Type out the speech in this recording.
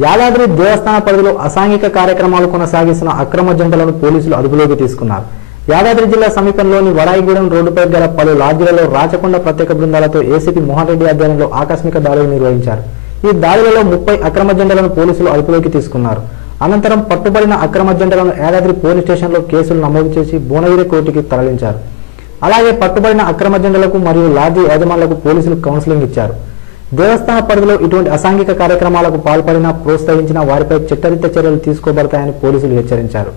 యాదాద్రి దేవస్థాన పరిధిలో అసాంఘిక కార్యక్రమాలు కొనసాగిస్తున్న అక్రమ జంటలను పోలీసులు అదుపులోకి తీసుకున్నారు. యాదాద్రి జిల్లా సమీపంలోని వడాయిగూడెం రోడ్డుపై గల పలు లాడ్జీలలో రాచకొండ ప్రత్యేక బృందాలతో ఏసీపీ మోహన్ రెడ్డి ఆధ్వర్యంలో ఆకస్మిక దాడులు నిర్వహించారు. ఈ దాడులలో 30 అక్రమ జంటలను పోలీసులు అదుపులోకి తీసుకున్నారు. అనంతరం పట్టుబడిన అక్రమ జంటలను యాదాద్రి పోలీస్ స్టేషన్లో కేసులు నమోదు చేసి భువనగిరి కోర్టుకి తరలించారు. అలాగే పట్టుబడిన అక్రమ జంటలకు మరియు లాడ్జీ యజమానులకు పోలీసులు కౌన్సిలింగ్ ఇచ్చారు. దేవస్థాన పరిధిలో ఇటువంటి అసాంఘిక కార్యక్రమాలకు పాల్పడినా ప్రోత్సహించిన వారిపై చట్టరీత్యా చర్యలు తీసుకోబడతాయని పోలీసులు హెచ్చరించారు.